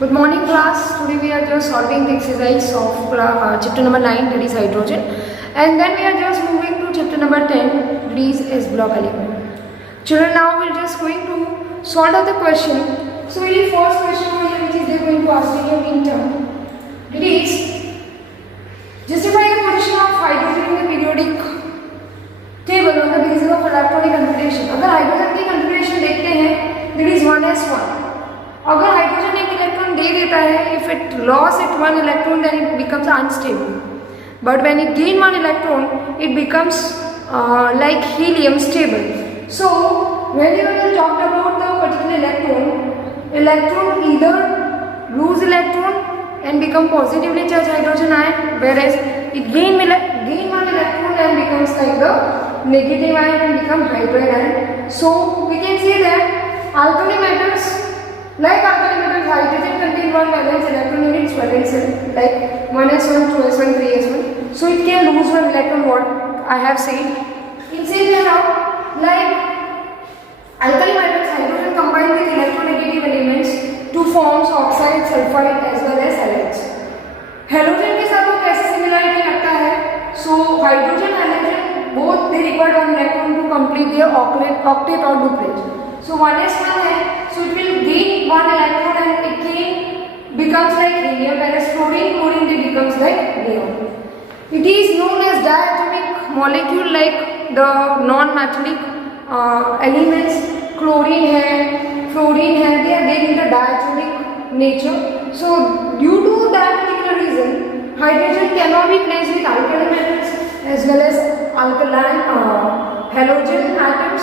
Good morning class. Today we are just solving the exercise of chapter number 9, that is hydrogen, and then we are just moving to chapter number 10, that is S block element. Children, now we are just going to solve out the question. So the first question over here which is they are going to ask in your midterm. It is justify the position of hydrogen in the periodic table on the basis of electronic configuration. अगर hydrogen की configuration देखते हैं, that is 1s1. अगर hydrogen एक electron दे देता है, if it lost it one electron, then it becomes unstable. But when it gain one electron, it becomes like helium stable. So whenever we talk about the particular electron either lose electron and become positively charged hydrogen ion, whereas it gain one electron and becomes like the negative ion and become hydrogen ion. So we can say that alkali metals. Like alkali metals, hydrogen contain one valence electron in its valence cell, like 1s1, 2s1, 3s1. So it can lose one electron. What I have said. In same manner, like alkali metals, hydrogen combine with electronegative elements to form oxide, sulfide as well as halides. Halogen के साथ वो कैसे similarity रखता है? So hydrogen, halogen, both they require one electron to complete their octet or duplet. So 1s1 है, so it will gain one electron and it can becomes like helium, whereas chlorine they becomes like neon. It is known as diatomic molecule, like the non-metallic elements. Chlorine है, fluorine है, they are there in the diatomic nature. So due to that particular reason, hydrogen cannot be placed with alkali metals as well as alkaline halogen atoms.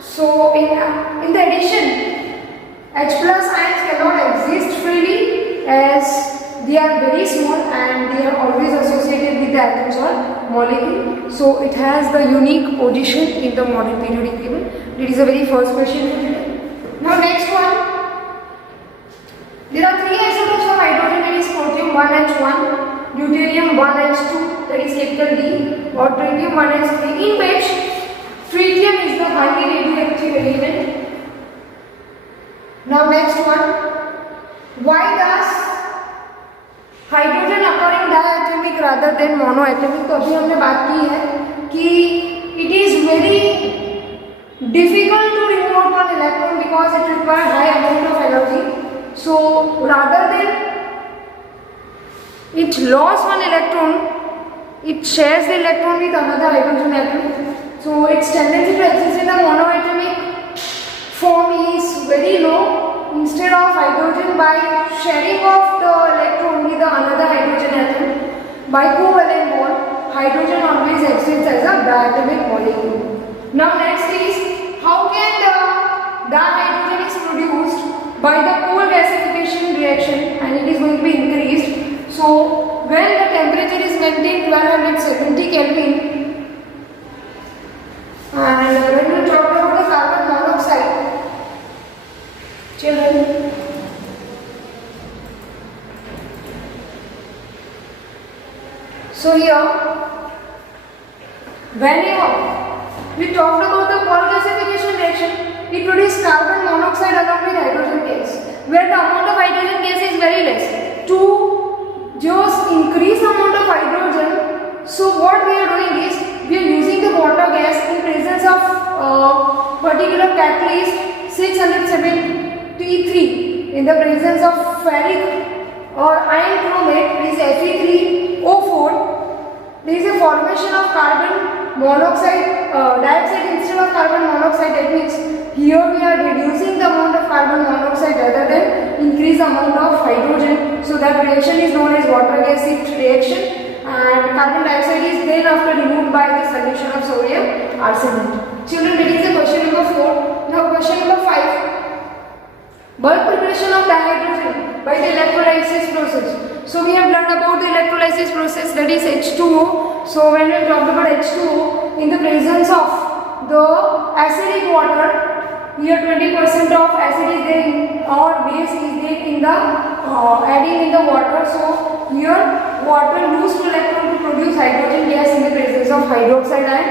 So in the addition, H plus ions cannot exist freely as they are very small and they are always associated with the atoms or molecule. So it has the unique position in the modern periodic table. That is the very first question for today. Now next one. There are three isotopes of hydrogen, that is protium 1H1, deuterium 1H2, that is capital D, or tritium 1H3, in which tritium is the highly radioactive element. Now next one, why does hydrogen occur in diatomic rather than monoatomic? तो अभी हमने बात की है कि it is very difficult to remove one electron because it requires high amount of energy. So rather than it lost one electron, it shares the electron with another hydrogen atom. So its tendency to exist in the monoatomic form is very low. Instead of hydrogen, by sharing of the electron with another hydrogen atom by covalent bond, hydrogen always exists as a diatomic molecule. Now next is, how can the dihydrogen is produced by the cold gasification reaction, and it is going to be increased. So when the temperature is maintained 1270 Kelvin, and when we talk about the carbon monoxide, children, so here whenever we talked about the cold gasification reaction, it produces carbon monoxide along with hydrogen gas, where the amount of hydrogen gas is very less. To just increase the amount of hydrogen, so what we are doing is we are using the water gas in presence of particular catalyst 673 in the presence of ferric or iron chromate, is Fe3O4. There is a formation of carbon monoxide dioxide instead of carbon monoxide. That means here we are reducing the amount of carbon monoxide rather than increase the amount of hydrogen. So that reaction is known as water gas shift reaction. And carbon dioxide is then after removed by the solution of sodium arsenate. Children, that is the question number 4. Now question number 5. Bulk preparation of dihydrogen by the electrolysis process. So we have learned about the electrolysis process, that is H2O. So when we talk about H2O, in the presence of the acidic water, here 20% of acid is there or base is there in the adding in the water. So here water lose two electron to produce hydrogen gas in the presence of hydroxide ion,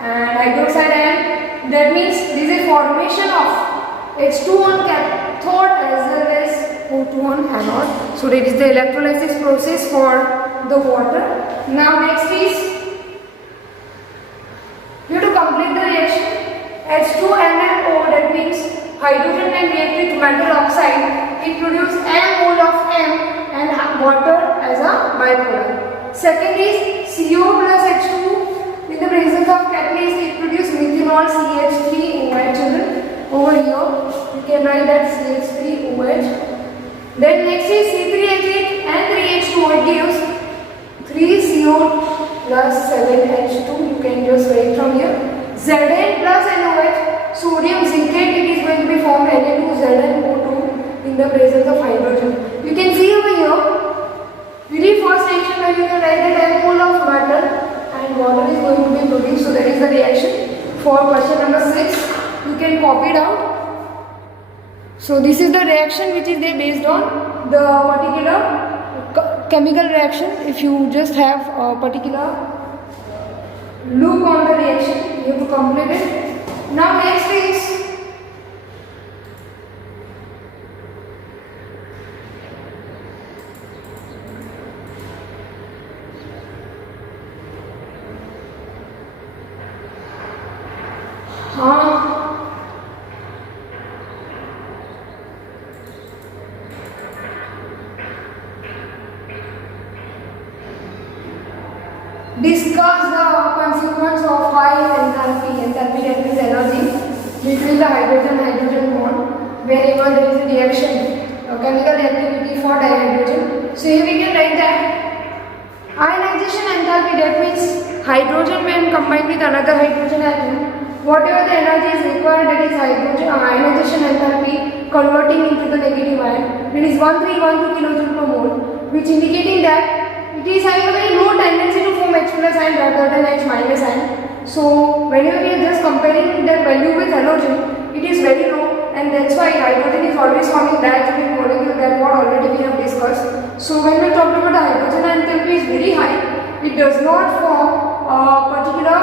and hydroxide ion, that means there is a formation of H2 on cathode as well as O2 on anode. So that is the electrolysis process for the water. Now next is you have to complete the reaction. H2NNO, that means hydrogen can react with metal oxide. It produces M mole of M and water as a byproduct. Second is CO plus H2. In the presence of catalyst, it produces methanol CH3OH. Children, over here you can write that CH3OH. Then next is C3H8 and 3H2. It gives 3CO plus 7H2. You can just write from here. Zn plus NOH, sodium zincate, it is going to be formed Na2ZnO2 in the presence of hydrogen. You can see over here, very first reaction where you can write that M mole of metal and water is going to be produced. So that is the reaction for question number 6. You can copy it out. So this is the reaction which is there based on the particular chemical reaction. If you just have a particular look on the reaction, you have to complete it. Now next is discuss the consequence of high enthalpy. Enthalpy, that means energy between the hydrogen bond whenever there is a reaction, chemical reactivity for dihydrogen. So here we can write that ionization enthalpy, that means hydrogen when combined with another hydrogen atom, whatever the energy is required, that is hydrogen ionization enthalpy converting into the negative ion, that is 1312 kilojoule per mole, which indicating that it is having a very low tendency to form H plus ion rather than H minus ion. So whenever we are just comparing that value with halogen, it is very low, and that's why hydrogen is always forming diatomic molecule, that what already we have discussed. So when we talked about the hydrogen enthalpy is very high, it does not form a particular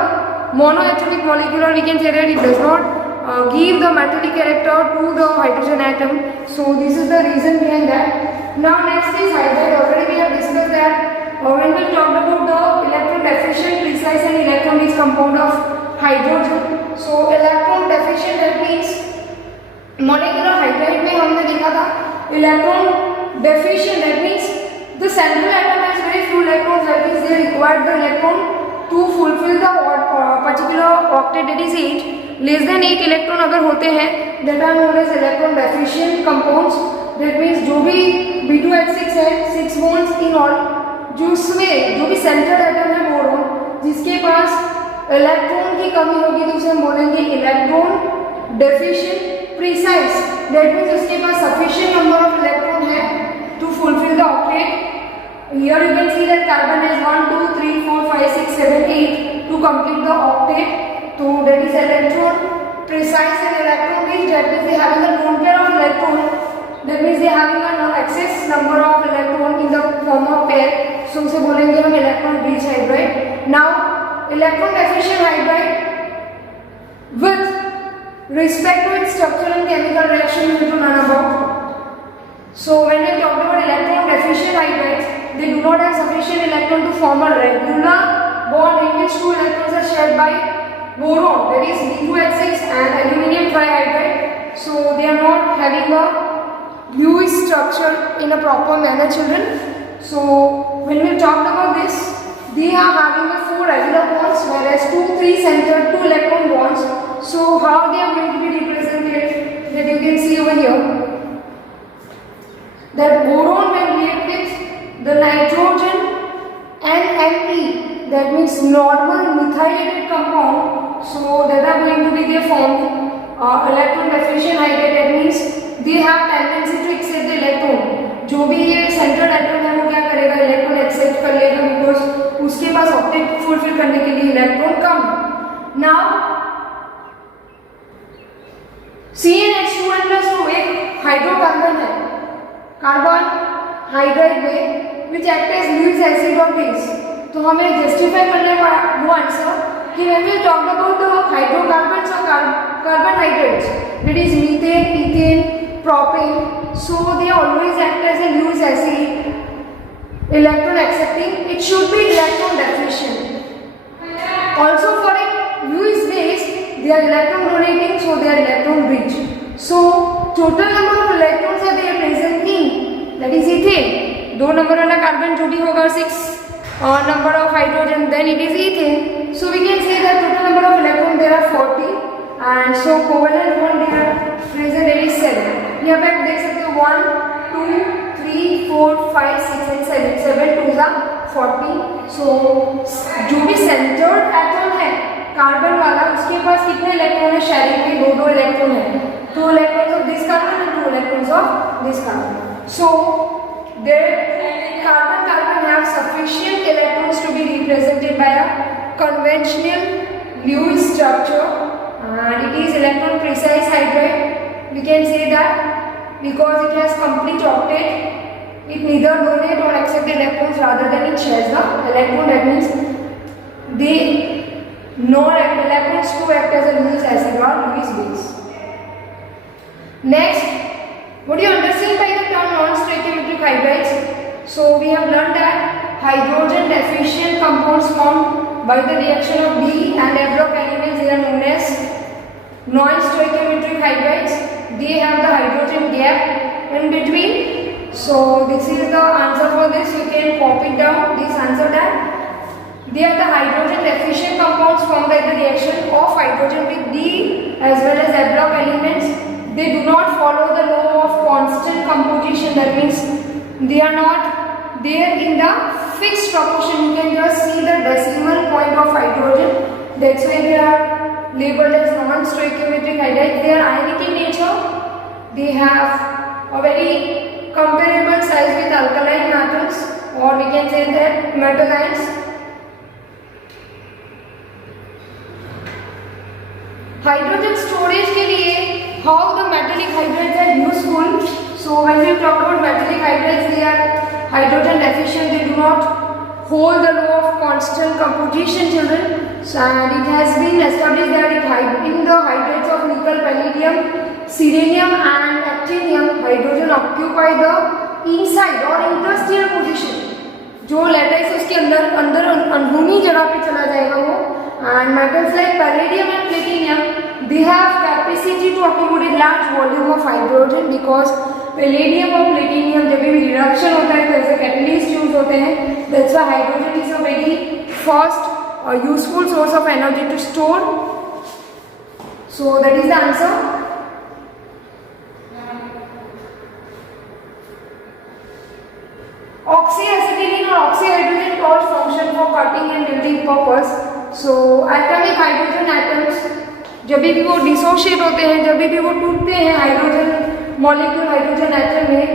monoatomic molecule, or we can say that it does not give the metallic character to the hydrogen atom. So this is the reason behind that. Now next is hydride. Already we have discussed that when we talked about the electron deficient, precise and electron rich compound of hydrogen. So electron deficient, that means molecular hydride में हमने देखा था electron deficient, that means the central atom has very few electrons, that means they require the electron to fulfill the particular octet, that is 8. Less than 8 electron अगर होते हैं, that are known as electron deficient compounds. That means जो भी B2H6 है, 6 bonds in all, जिसमें जो भी central atom है बोरोन, जिसके पास इलेक्ट्रॉन की कमी होगी तो उसे हम बोलेंगे electron deficient precise, that means उसके पास सफिशिएंट नंबर ऑफ इलेक्ट्रॉन है to fulfil the octet. Here you can see that carbon has 1 2 3 4 5 6 7 8 to complete the octet. तो that is electron precise and electron rich, that means they having a lone pair of electron, that means they having an excess number of electron in the form of pair. So उसे बोलेंगे हम electron rich hydride. Now electron deficient hydride with respect to its structure and chemical reaction we need to learn about. So when we talk about electron deficient hydrides, they do not have sufficient electron to form a regular bond in which 2 electrons are shared by boron, that is B2H6 and aluminium trihydride. So they are not having a Lewis structure in a proper manner, children. So when we talked about this, they are having the 4 regular bonds, whereas 2 3 centered 2 electron bonds. So how they are going to be represented, that you can see over here, that boron when react with the nitrogen and Me, that means normal methylated compound, so that are going to be their form electron deficient hydride, that means they have tendency to accept the electron. जो भी ये central atom है वो क्या करेगा, electron accept कर लेगा, because उसके पास ऑक्टेट फुलफिल करने के लिए इलेक्ट्रॉन कम. नाउ CnH2n+2 एक हाइड्रोकार्बन है, कार्बन हाइड्राइड में which act as Lewis acid और बेस. तो हमें जस्टिफाई करने का वो आंसर कि when we talk about the hydrocarbons or carbon hydrates, that is methane, ethane, propane, so they always act as a Lewis acid, electron accepting. It should be electron deficient. Also for a Lewis base, they are electron donating, so they are electron rich. So total number of electrons are there present in, that is ethane. दो number वाला carbon जो भी होगा 6 और number of hydrogen, then it is ethane. So we can say that total number of electron there are 40, and so covalent bond there present there is 7. यहाँ पे आप देख सकते हो 1, 2, 3, 4, 5, 6 and 7. 7 2 are 40. So जो भी centered atom है carbon वाला, उसके पास कितने इलेक्ट्रॉन है? शेयरिंग में दो इलेक्ट्रॉन है. 2 electrons of this carbon and 2 electrons of this carbon. So their carbon have sufficient electrons to be represented by a conventional Lewis structure, and it is electron precise hydride. We can say that because it has complete octet, it neither donate or accept electrons, rather than it shares the electron. That means they no electrons to act as a Lewis acid or Lewis base. Next, what do you understand by the term non-stoichiometric hydrides? So we have learned that hydrogen deficient compounds formed by the reaction of D and F block elements, they are known as non-stoichiometric hydrides. They have the hydrogen gap in between. So this is the answer for this. You can pop it down. This answer that they are the hydrogen deficient compounds formed by the reaction of hydrogen with D as well as F block elements. They do not follow the law of constant composition. That means they are not there in the fixed proportion. You can just see the decimal point of hydrogen. That's why they are labeled as non-stoichiometric hydrides. They are ionic in nature. They have a very comparable size with alkaline metals, or we can say that metal ions. Hydrogen storage के लिए how the metallic hydrides are useful. So when we talk about metallic hydrides, they are hydrogen deficient. They do not hold the law of constant composition, children. So, and it has been established that in the hydrides of nickel, palladium, selenium and actinium, hydrogen occupy the inside or interstitial position. जो lattice उसके अंदर अंदरूनी जगह पे चला जाएगा वो. And metals like palladium and platinum, they have capacity to accommodate large volume of hydrogen, because palladium और platinum जब भी reduction होता है तो ऐसे catalyst use होते हैं. That's why hydrogen is a very fast useful source of energy to store. So that is the answer. Oxyacetylene or oxyhydrogen torch function for cutting and building purpose. So atomic hydrogen atoms जब भी वो dissociate होते हैं, जब भी वो टूटते हैं हाइड्रोजन मॉलिक्यूल हाइड्रोजन एटम में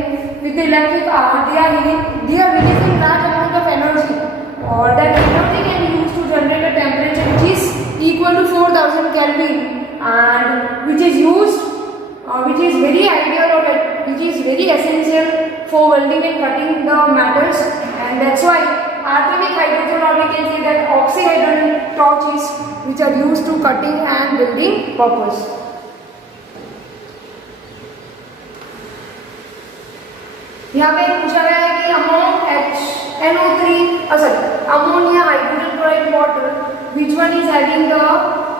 with electric art, they are releasing large amount of energy, or that energy can be used to generate a temperature which is equal to 4000 Kelvin, and which is used which is very ideal, or which is very essential for welding and cutting the metals. And that's why atomic hydrogen, or we can say that oxyhydrogen torches, which are used to cutting and building purpose. यहाँ पे पूछा गया है कि ammonia hydrogen chloride water, which one is having the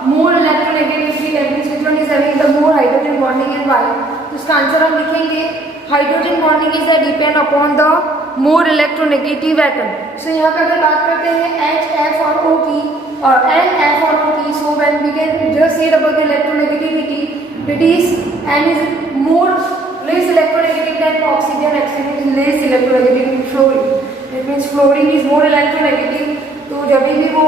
more electronegativity, that means which one is having the more hydrogen bonding and why. तो इसका answer हम लिखेंगे hydrogen bonding is depend upon the more electronegative atom. So यहाँ पे अगर बात करते हैं H, F और O की और N, F और O की, so when we can just say about the electronegativity, it is N is more less electronegative than oxygen, oxygen is less electronegative than fluorine. That means fluorine is more electronegative. तो जब भी वो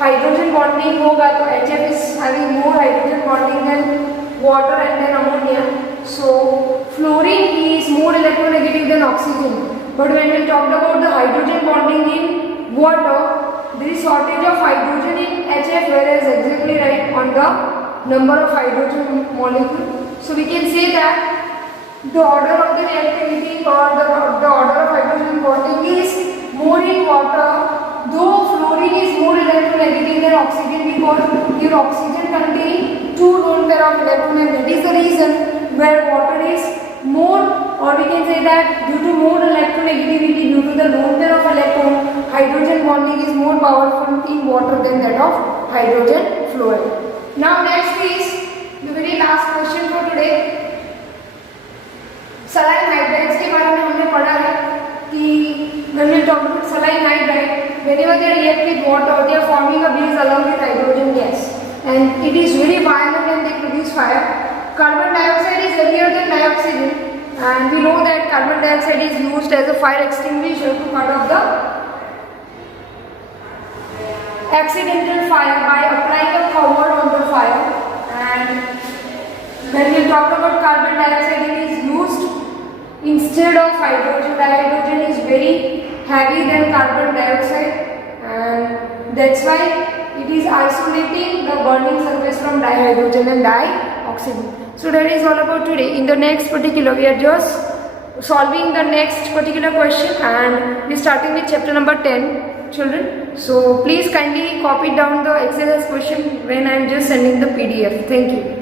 hydrogen bonding होगा तो HF is having more hydrogen bonding than water and then ammonia. So fluorine is more electronegative than oxygen. But when we talked about the hydrogen bonding in water, there is shortage of hydrogen in HF, whereas exactly right on the number of hydrogen molecule. So we can say that the order of the reactivity or the order of hydrogen bonding is more in water, though fluorine is more electronegative than oxygen, because your oxygen contains 2 lone pair of electrons, and that is the reason where water is or we can say that due to more electronegativity, due to the lone pair of electron, hydrogen bonding is more powerful in water than that of hydrogen fluoride. Now next is the very last question for today. Saline hydrides के बारे में हमने पढ़ा है कि when we talk about saline hydride, whenever they react with water, they are forming a base along with hydrogen gas, and it is very violent and they produce fire. Carbon dioxide is heavier than dioxygen, and we know that carbon dioxide is used as a fire extinguisher to cut off the accidental fire by applying a cover on the fire. And when we talk about carbon dioxide, it is used instead of hydrogen. Hydrogen is very heavy than carbon dioxide, and that's why it is isolating the burning surface from dihydrogen and dioxygen. So that is all about today. In the next particular, we are just solving the next particular question, and we are starting with chapter number 10, children. So please kindly copy down the exercise question when I am just sending the PDF. Thank you.